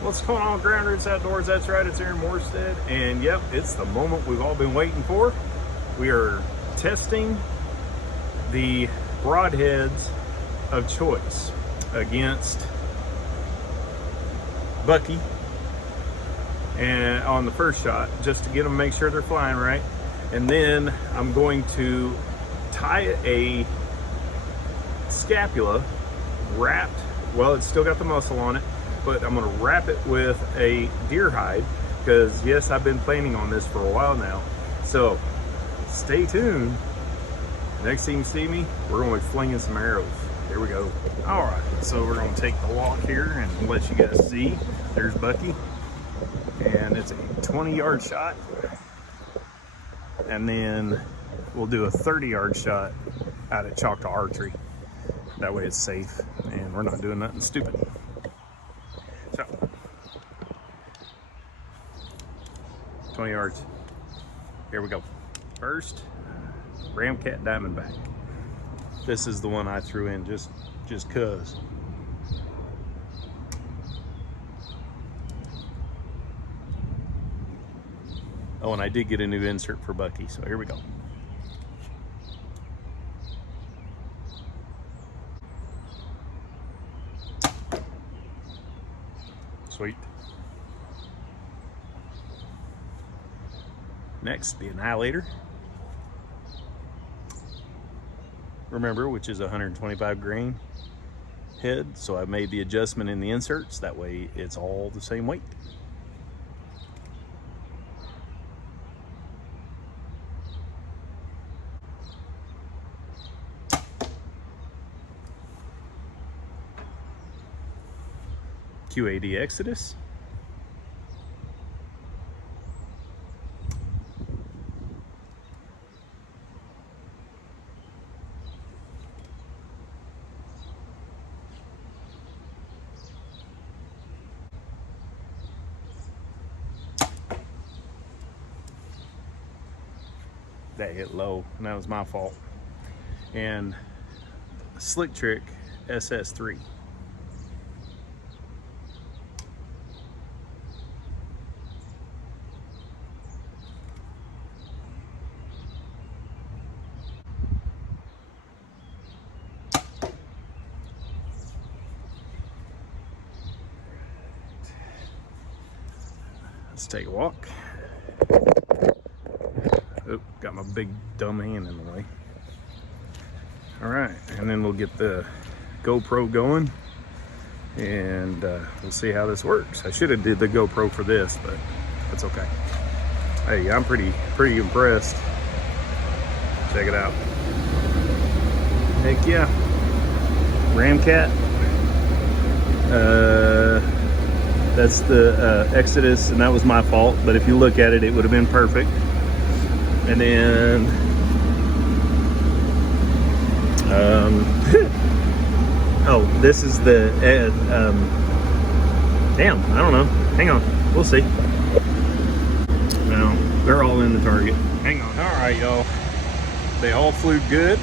What's going on, Ground Roots Outdoors? That's right, it's Aaron Morstead, and yep, it's the moment we've all been waiting for. We are testing the broadheads of choice against Bucky, and on the first shot, just to get them, make sure they're flying right. And then I'm going to tie a scapula wrapped, well, it's still got the muscle on it, but I'm gonna wrap it with a deer hide, because yes, I've been planning on this for a while now. So stay tuned. Next thing you see me, we're gonna be flinging some arrows. Here we go. All right, so we're gonna take the walk here and let you guys see. There's Bucky, and it's a 20-yard shot. And then we'll do a 30-yard shot out at Choctaw Archery. That way it's safe and we're not doing nothing stupid. So, 20 yards. Here we go. First, Ramcat Diamondback. This is the one I threw in just cuz. Oh, and I did get a new insert for Bucky, so here we go. Sweet. Next, the Annihilator. Remember, which is 125 grain head, so I made the adjustment in the inserts. That way it's all the same weight. QAD Exodus. That hit low, and that was my fault. And Slick Trick Ss3. Let's take a walk. Oh, got my big dumb hand in the way. All right, and then we'll get the GoPro going, and we'll see how this works. I should have did the GoPro for this, but that's okay. Hey, I'm pretty impressed. Check it out. Heck yeah. Ramcat. That's the Exodus, and that was my fault, but if you look at it, it would have been perfect. And then oh, this is the damn, I don't know, hang on, we'll see. No, they're all in the target. Hang on. All right, y'all, they all flew good,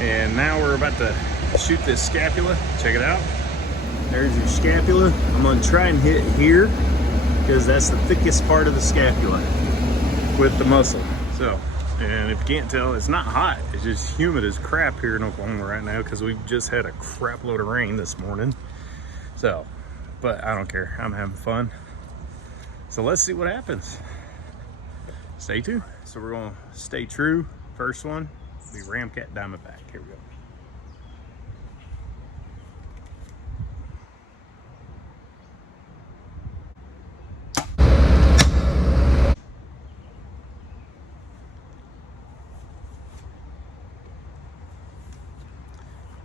and now we're about to shoot this scapula. Check it out. There's your scapula. I'm gonna try and hit here, because that's the thickest part of the scapula with the muscle. So, and if you can't tell, it's not hot, it's just humid as crap here in Oklahoma right now, because we've just had a crap load of rain this morning. So, but I don't care, I'm having fun. So let's see what happens. Stay tuned. So we're gonna stay true. First one, be Ramcat Diamondback. Here we go.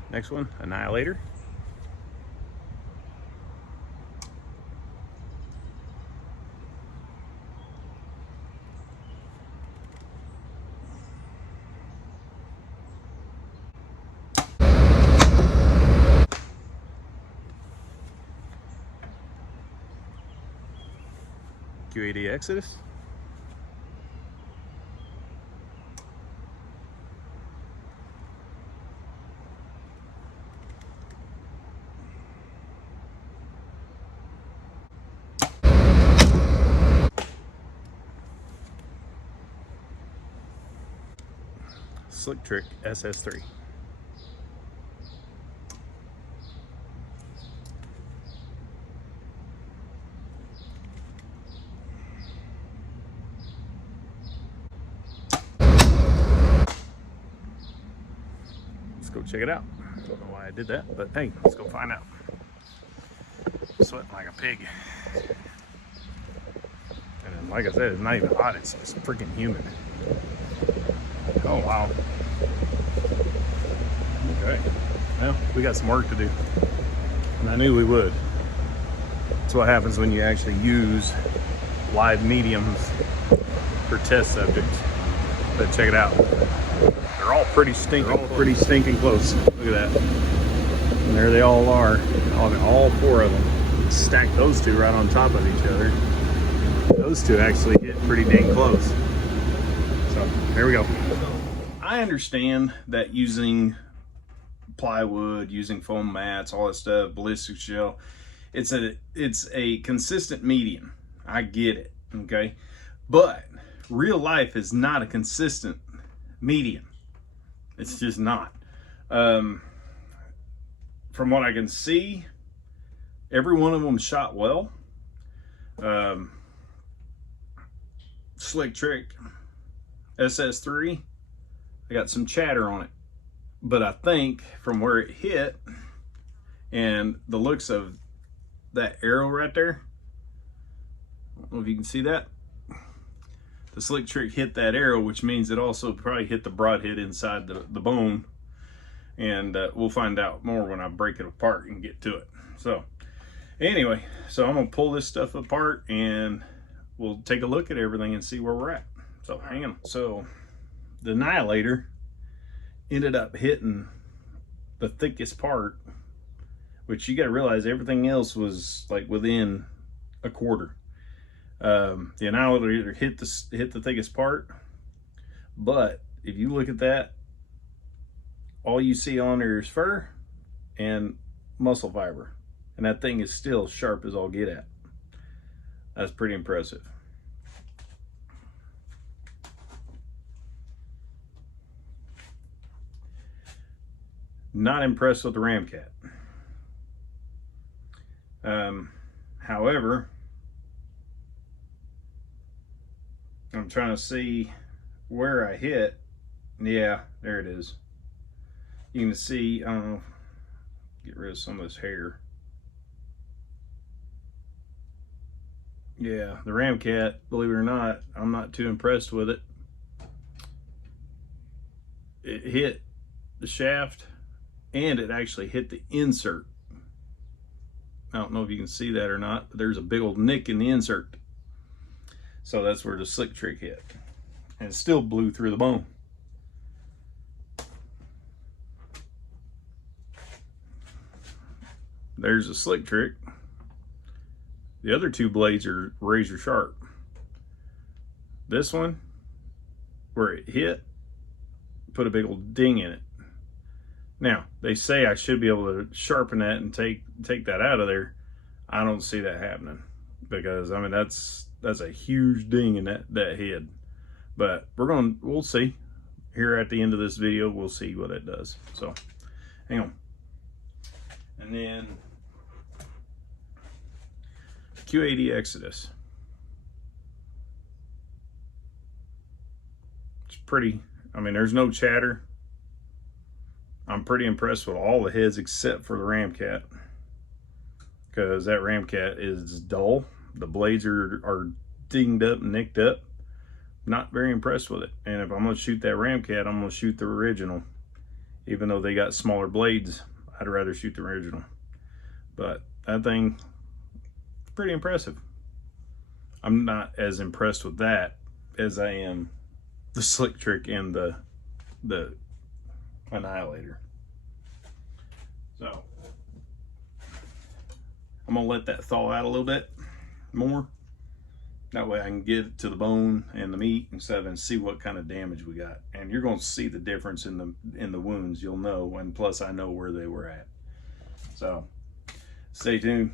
Next one, Annihilator. QAD Exodus. Slick Trick SS3. Let's go check it out. I don't know why I did that, but hey, let's go find out. I'm sweating like a pig. And like I said, it's not even hot, it's freaking humid. Oh wow. Okay, well, we got some work to do. And I knew we would. That's what happens when you actually use live mediums for test subjects. But check it out. They're all pretty stinking close. Look at that. And there they all are. All four of them. Stack those two right on top of each other. Those two actually hit pretty dang close. So here we go. I understand that using plywood, using foam mats, all that stuff, ballistic shell, it's a consistent medium. I get it, okay? But real life is not a consistent medium. It's just not. From what I can see, every one of them shot well. Slick Trick SS3, I got some chatter on it, but I think from where it hit and the looks of that arrow right there, I don't know if you can see that. The Slick Trick hit that arrow, which means it also probably hit the broadhead inside the bone, and we'll find out more when I break it apart and get to it. So anyway, so I'm gonna pull this stuff apart and we'll take a look at everything and see where we're at. So hang on. So the Annihilator ended up hitting the thickest part, which you got to realize everything else was like within a quarter. The Annihilator hit the thickest part, but if you look at that, all you see on there is fur and muscle fiber, and that thing is still sharp as all get at. That's pretty impressive. Not impressed with the Ramcat. However, I'm trying to see where I hit. Yeah, there it is. You can see, get rid of some of this hair. Yeah, the Ramcat, believe it or not, I'm not too impressed with it. It hit the shaft and it actually hit the insert. I don't know if you can see that or not, but there's a big old nick in the insert. So that's where the Slick Trick hit. And it still blew through the bone. There's a Slick Trick. The other two blades are razor sharp. This one, where it hit, put a big old ding in it. Now, they say I should be able to sharpen that and take that out of there. I don't see that happening, because I mean that's a huge ding in that head. But we'll see. Here at the end of this video, we'll see what it does. So hang on. And then Q80 Exodus. It's pretty, I mean, there's no chatter. I'm pretty impressed with all the heads except for the Ramcat, because that Ramcat is dull. The blades are dinged up and nicked up. Not very impressed with it. And if I'm going to shoot that Ramcat, I'm going to shoot the original. Even though they got smaller blades, I'd rather shoot the original. But that thing, pretty impressive. I'm not as impressed with that as I am the Slick Trick and the Annihilator. So I'm gonna let that thaw out a little bit more. That way I can get it to the bone and the meat and stuff and see what kind of damage we got. And you're gonna see the difference in the wounds. You'll know, and plus I know where they were at. So stay tuned.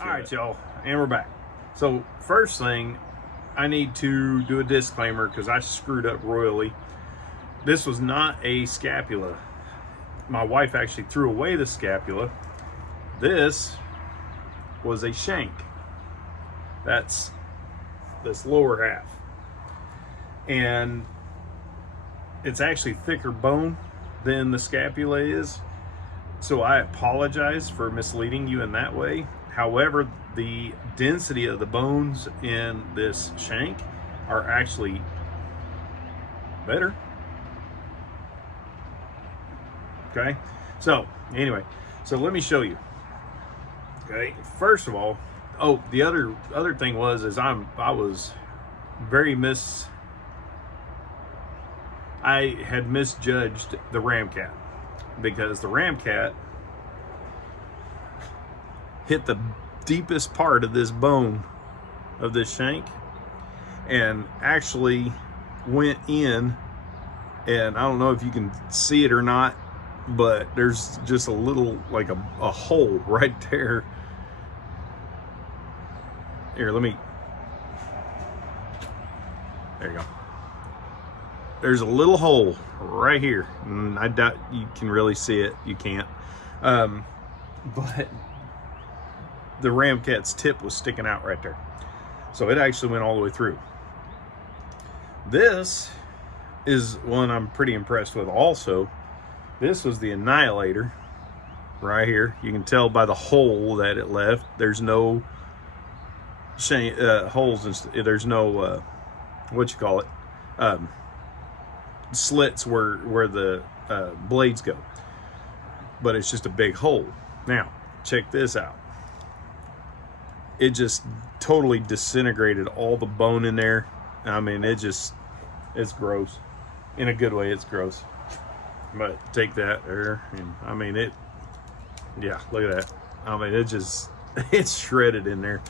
All right, y'all, and we're back. So first thing, I need to do a disclaimer because I screwed up royally. this was not a scapula. My wife actually threw away the scapula. This was a shank. That's this lower half. And it's actually thicker bone than the scapula is. So I apologize for misleading you in that way. However, the density of the bones in this shank are actually better. Okay, so anyway, so let me show you. Okay, first of all, oh, the other thing was I was very I had misjudged the Ramcat, because the Ramcat hit the deepest part of this bone of this shank and actually went in, and I don't know if you can see it or not, but there's just a little, like a hole right there. Here, there you go. There's a little hole right here, and I doubt you can really see it. You can't. But the Ramcat's tip was sticking out right there. So it actually went all the way through. This is one I'm pretty impressed with also. This was the Annihilator right here. You can tell by the hole that it left. There's no holes, and there's no what you call it, slits where the blades go, but it's just a big hole. Now check this out. It just totally disintegrated all the bone in there. I mean, it's gross. In a good way, it's gross. But take that there, and I mean it. Yeah, look at that. I mean, it's shredded in there.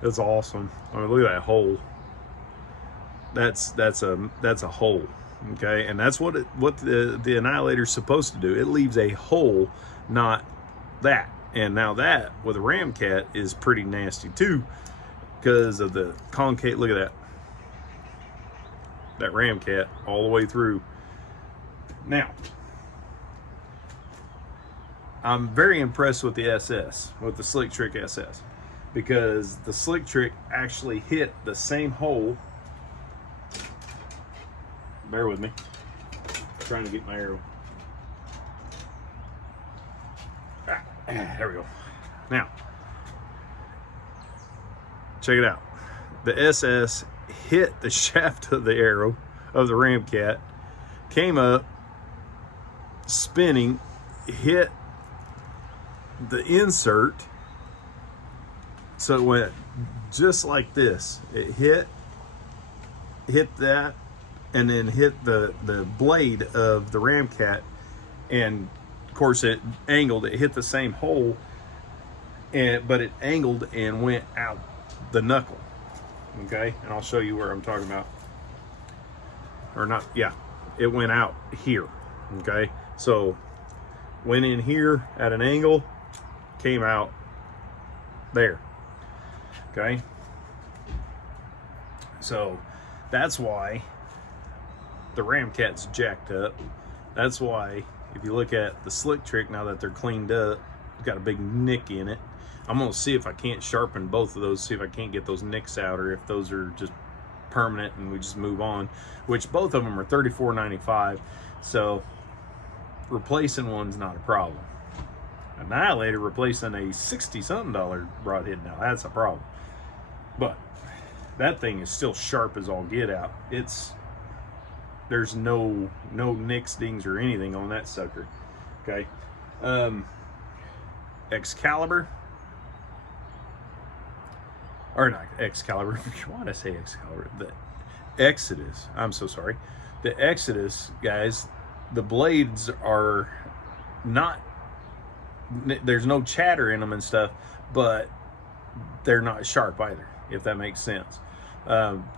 That's awesome. I mean, look at that hole. That's a hole. Okay, and that's what the Annihilator's supposed to do. It leaves a hole, not that. And now that with a Ramcat is pretty nasty too, because of the concave. Look at that Ramcat all the way through. Now, I'm very impressed with the SS, with the Slick Trick SS, because the Slick Trick actually hit the same hole. Bear with me. I'm trying to get my arrow. There we go. Now, check it out. The SS hit the shaft of the arrow of the Ramcat, came up, spinning, hit the insert, so it went just like this. It hit that, and then hit the blade of the Ramcat, and of course it angled. It hit the same hole, but it angled and went out the knuckle. Okay, and I'll show you where I'm talking about. Or not, yeah, it went out here. Okay, so went in here at an angle, came out there. Okay, so that's why the Ramcat's jacked up. That's why if you look at the Slick Trick, now that they're cleaned up, it's got a big nick in it. I'm gonna see if I can't sharpen both of those, see if I can't get those nicks out, or if those are just permanent and we just move on, which both of them are $34.95, so replacing one's not a problem. Annihilator replacing a $60-something broadhead, now that's a problem. But that thing is still sharp as all get out. There's no nicks, dings, or anything on that sucker. Okay, Excalibur, or not Excalibur. Why did I say Excalibur? The Exodus. I'm so sorry. The Exodus, guys. The blades are not. There's no chatter in them and stuff, but they're not sharp either, if that makes sense.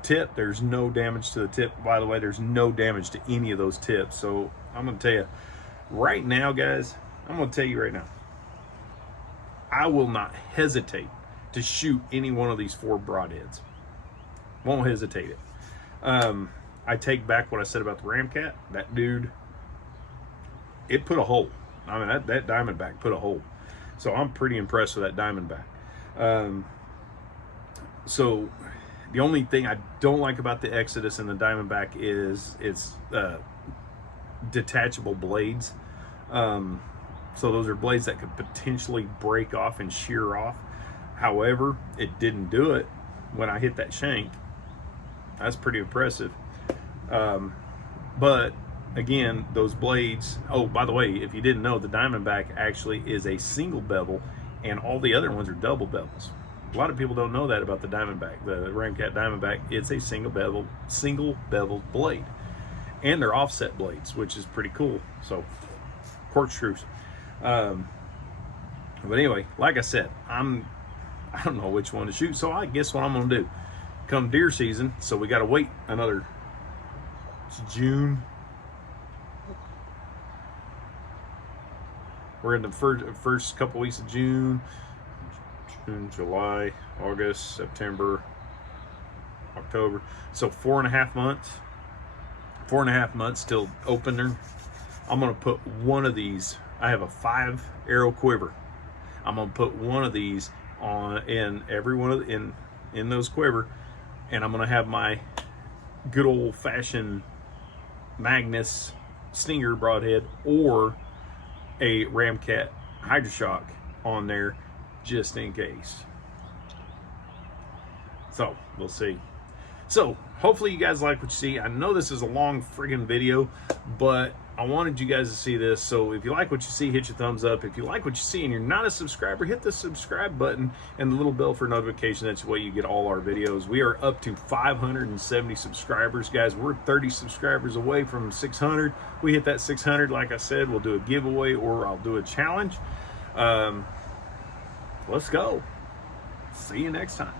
Tip, there's no damage to the tip. By the way, there's no damage to any of those tips. So I'm gonna tell you right now, guys, I'm gonna tell you right now, I will not hesitate to shoot any one of these 4 broadheads. Won't hesitate it. I take back what I said about the Ramcat. That dude, it put a hole. I mean, that Diamondback put a hole. So I'm pretty impressed with that Diamondback. So the only thing I don't like about the Exodus and the Diamondback is its detachable blades. So those are blades that could potentially break off and shear off. However, it didn't do it when I hit that shank. That's pretty impressive. But again, those blades, oh, by the way, if you didn't know, the Diamondback actually is a single bevel and all the other ones are double bevels. A lot of people don't know that about the Diamondback. The Ramcat Diamondback, it's a single beveled blade. And they're offset blades, which is pretty cool. So, corkscrews. But anyway, like I said, I don't know which one to shoot, so I guess what I'm gonna do, come deer season, so we gotta wait another, it's June. We're in the first couple weeks of June, July, August, September, October. So 4.5 months. 4.5 months till opener. I'm gonna put one of these. I have a 5 arrow quiver. I'm gonna put one of these on in every one of in those quiver, and I'm gonna have my good old fashioned Magnus Stinger broadhead or a Ramcat Hydroshock on there just in case. So we'll see. So hopefully you guys like what you see. I know this is a long friggin' video, but I wanted you guys to see this. So if you like what you see, hit your thumbs up. If you like what you see and you're not a subscriber, hit the subscribe button and the little bell for notification. That's the way you get all our videos. We are up to 570 subscribers, guys. We're 30 subscribers away from 600. We hit that 600, like I said, we'll do a giveaway or I'll do a challenge. Let's go. See you next time.